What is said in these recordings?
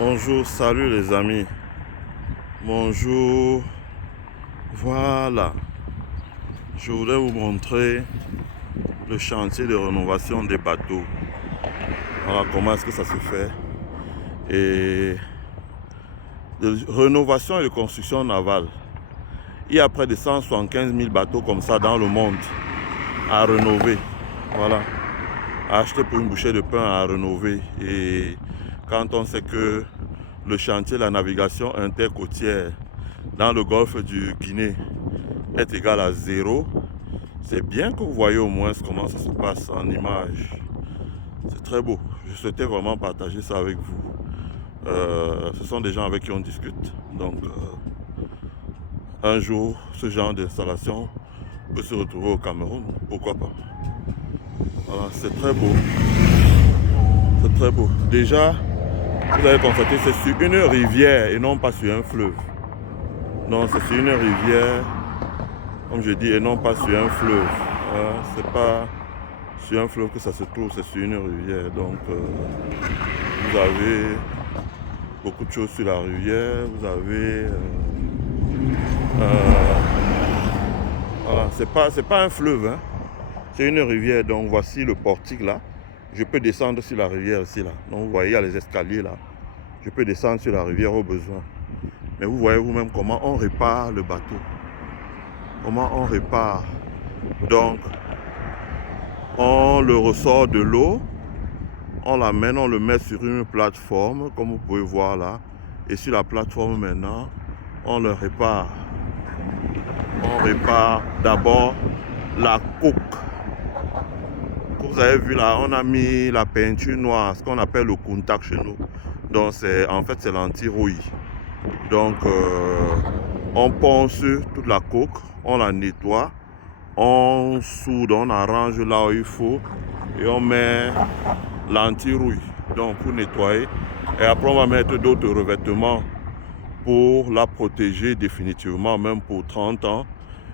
Bonjour, salut les amis. Bonjour. Voilà. Je voudrais vous montrer le chantier de rénovation des bateaux. Voilà comment est-ce que ça se fait. Et de rénovation et de construction navale. Il y a près de 175 000 bateaux comme ça dans le monde à rénover. Voilà. À acheter pour une bouchée de pain à rénover. Et quand on sait que le chantier de la navigation intercôtière dans le golfe du Guinée est égal à 0, c'est bien que vous voyez au moins comment ça se passe en image. C'est très beau. Je souhaitais vraiment partager ça avec vous. Ce sont des gens avec qui on discute. Donc, un jour, ce genre d'installation peut se retrouver au Cameroun. Pourquoi pas? Voilà, c'est très beau. C'est très beau. Déjà, vous avez constaté, c'est sur une rivière et non pas sur un fleuve. Non, c'est sur une rivière, comme je dis, et non pas sur un fleuve. C'est pas sur un fleuve que ça se trouve, c'est sur une rivière. Donc, vous avez beaucoup de choses sur la rivière. Vous avez... voilà, c'est pas un fleuve, hein. C'est une rivière. Donc, voici le portique là. Je peux descendre sur la rivière ici là. Donc, vous voyez, il y a les escaliers là. Je peux descendre sur la rivière au besoin. Mais vous voyez vous-même comment on répare le bateau. Comment on répare. Donc, on le ressort de l'eau, on l'amène, on le met sur une plateforme, comme vous pouvez voir là. Et sur la plateforme maintenant, on le répare. On répare d'abord la coque. Comme vous avez vu là, on a mis la peinture noire, ce qu'on appelle le contact chez nous. Donc, en fait, c'est l'anti-rouille. Donc, on ponce toute la coque, on la nettoie, on soude, on arrange là où il faut et on met l'anti-rouille donc pour nettoyer. Et après, on va mettre d'autres revêtements pour la protéger définitivement, même pour 30 ans.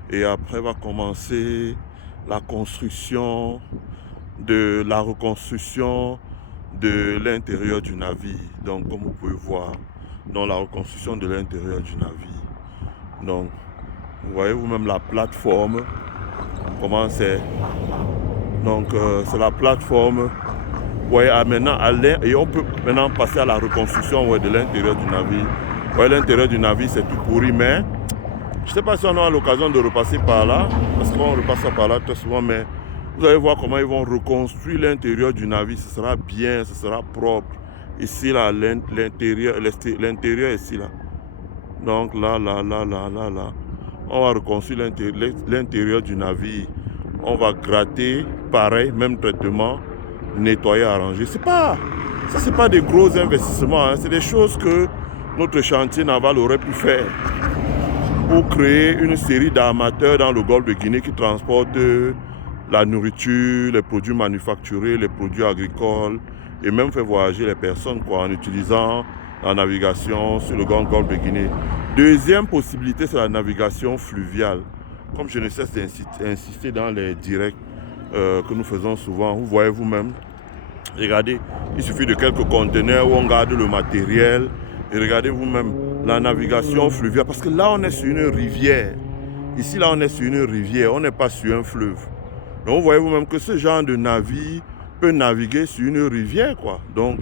Et après, va commencer la construction la reconstruction de l'intérieur du navire. Donc, comme vous pouvez voir, dans la reconstruction de l'intérieur du navire. Donc, vous voyez vous-même la plateforme, comment c'est. Donc, c'est la plateforme. Vous voyez, maintenant, et on peut maintenant passer à la reconstruction de l'intérieur du navire. Vous voyez, l'intérieur du navire, c'est tout pourri, mais je ne sais pas si on aura l'occasion de repasser par là, parce qu'on repasse par là très souvent, mais vous allez voir comment ils vont reconstruire l'intérieur du navire. Ce sera bien, ce sera propre. Ici, là, l'intérieur ici, là. Donc, là, on va reconstruire l'intérieur du navire. On va gratter, pareil, même traitement, nettoyer, arranger. Ça, c'est pas des gros investissements. Hein. C'est des choses que notre chantier naval aurait pu faire pour créer une série d'armateurs dans le golfe de Guinée qui transportent la nourriture, les produits manufacturés, les produits agricoles et même faire voyager les personnes en utilisant la navigation sur le grand golfe de Guinée. Deuxième possibilité, c'est la navigation fluviale. Comme je ne cesse d'insister dans les directs que nous faisons souvent, vous voyez vous-même, regardez, il suffit de quelques conteneurs où on garde le matériel et regardez vous-même la navigation fluviale parce que là on est sur une rivière. Ici là on est sur une rivière, on n'est pas sur un fleuve. Donc vous voyez vous-même que ce genre de navire peut naviguer sur une rivière quoi. Donc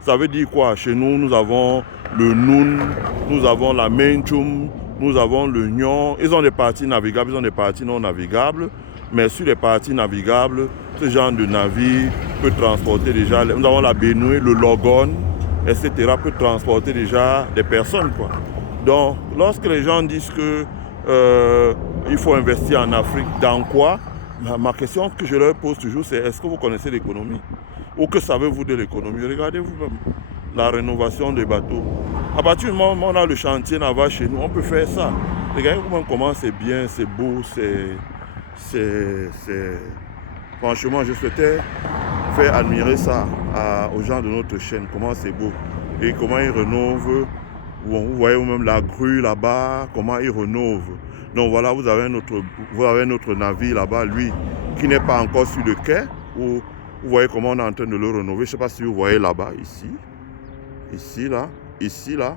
ça veut dire quoi? Chez nous, nous avons le Noun, nous avons la Menchum, nous avons le Nyon. Ils ont des parties navigables, ils ont des parties non navigables. Mais sur les parties navigables, ce genre de navire peut transporter déjà, nous avons la Benoué, le Logon, etc. peut transporter déjà des personnes quoi. Donc lorsque les gens disent que il faut investir en Afrique, dans quoi? Ma question que je leur pose toujours, c'est est-ce que vous connaissez l'économie? Ou que savez-vous de l'économie? Regardez vous-même la rénovation des bateaux. À partir du moment où on a le chantier naval chez nous, on peut faire ça. Regardez vous-même comment c'est bien, c'est beau, Franchement, je souhaitais faire admirer ça aux gens de notre chaîne, comment c'est beau. Et comment ils rénovent. Vous voyez vous-même la grue là-bas, comment ils rénovent. Donc voilà, vous avez notre navire là-bas, lui, qui n'est pas encore sur le quai. Vous voyez comment on est en train de le rénover. Je ne sais pas si vous voyez là-bas, ici. ici, là.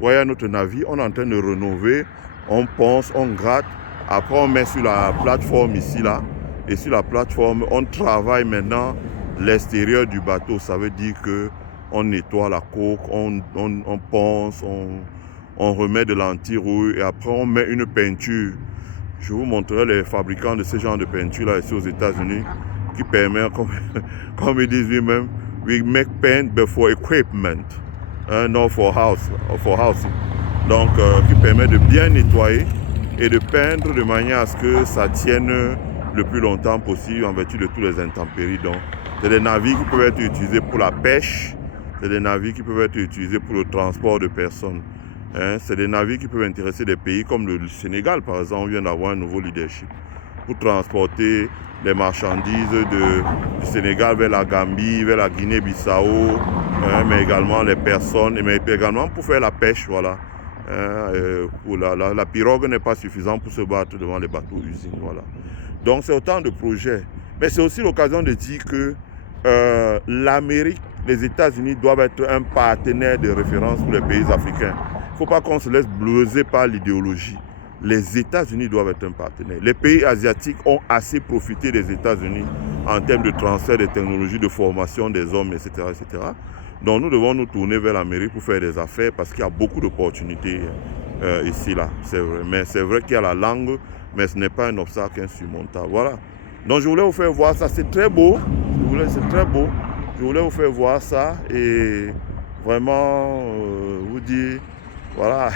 Voyez notre navire, on est en train de rénover, on ponce, on gratte, après on met sur la plateforme ici, là. Et sur la plateforme, on travaille maintenant l'extérieur du bateau. Ça veut dire que on nettoie la coque, on ponce, on remet de l'anti-rouille et après on met une peinture. Je vous montrerai les fabricants de ce genre de peinture là ici aux États-Unis qui permet, comme ils disent lui-même, we make paint but for equipment, not for house, for housing. Donc, qui permet de bien nettoyer et de peindre de manière à ce que ça tienne le plus longtemps possible en vertu de tous les intempéries. Donc, c'est des navires qui peuvent être utilisés pour la pêche, c'est des navires qui peuvent être utilisés pour le transport de personnes. C'est des navires qui peuvent intéresser des pays comme le Sénégal, par exemple. On vient d'avoir un nouveau leadership pour transporter les marchandises du Sénégal vers la Gambie, vers la Guinée-Bissau, mais également les personnes, mais également pour faire la pêche, voilà. La pirogue n'est pas suffisante pour se battre devant les bateaux usines, voilà. Donc c'est autant de projets. Mais c'est aussi l'occasion de dire que l'Amérique, les États-Unis doivent être un partenaire de référence pour les pays africains. Il ne faut pas qu'on se laisse bleuser par l'idéologie. Les États-Unis doivent être un partenaire. Les pays asiatiques ont assez profité des États-Unis en termes de transfert de technologies, de formation des hommes, etc., etc. Donc nous devons nous tourner vers l'Amérique pour faire des affaires parce qu'il y a beaucoup d'opportunités ici, là. C'est vrai. Mais c'est vrai qu'il y a la langue, mais ce n'est pas un obstacle insurmontable. Voilà. Donc je voulais vous faire voir ça. C'est très beau. C'est très beau. Je voulais vous faire voir ça et vraiment vous dire, voilà,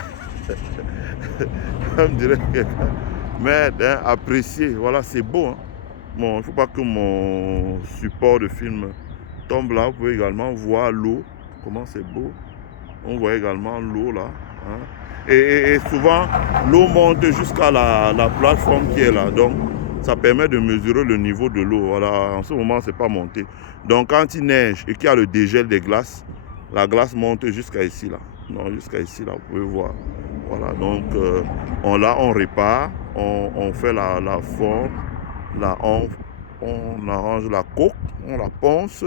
comme dirait quelqu'un, mais apprécier, voilà, c'est beau. Hein. Bon, il ne faut pas que mon support de film tombe là. Vous pouvez également voir l'eau, comment c'est beau. On voit également l'eau là. Hein. Et souvent, l'eau monte jusqu'à la plateforme qui est là. Donc, ça permet de mesurer le niveau de l'eau. Voilà, en ce moment, ce n'est pas monté. Donc, quand il neige et qu'il y a le dégel des glaces, la glace monte jusqu'à ici, là. Non, jusqu'à ici, là, vous pouvez voir. Voilà, donc, on répare, on fait la forme, on arrange la coque, on la ponce,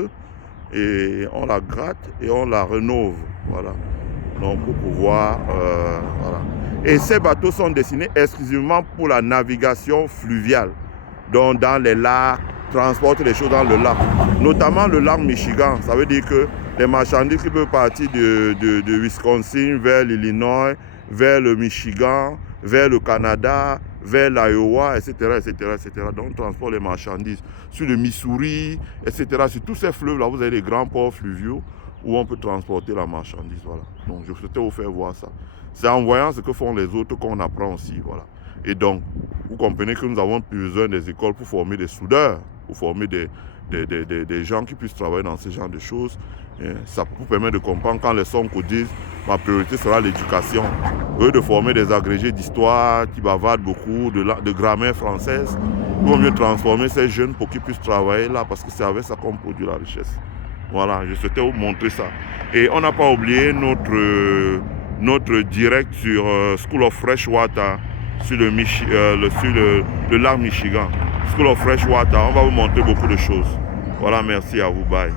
et on la gratte et on la rénove. Voilà. Donc, pour pouvoir... voilà. Et ces bateaux sont destinés exclusivement pour la navigation fluviale. Donc, dans les lacs, transportent les choses dans le lac. Notamment le lac Michigan. Ça veut dire que les marchandises qui peuvent partir de Wisconsin vers l'Illinois, vers le Michigan, vers le Canada, vers l'Iowa, etc., etc., etc. Donc, on transporte les marchandises sur le Missouri, etc. Sur tous ces fleuves-là, vous avez des grands ports fluviaux où on peut transporter la marchandise. Voilà. Donc, je souhaitais vous faire voir ça. C'est en voyant ce que font les autres qu'on apprend aussi. Voilà. Et donc, vous comprenez que nous avons besoin des écoles pour former des soudeurs, pour former des gens qui puissent travailler dans ce genre de choses. Et ça vous permet de comprendre quand les Sonko disent ma priorité sera l'éducation. Eux de former des agrégés d'histoire qui bavardent beaucoup, de grammaire française. Il vaut mieux transformer ces jeunes pour qu'ils puissent travailler là parce que c'est avec ça qu'on produit la richesse. Voilà, je souhaitais vous montrer ça. Et on n'a pas oublié notre direct sur School of Freshwater, sur le lac Michigan. School of Freshwater, on va vous montrer beaucoup de choses. Voilà, merci à vous, bye.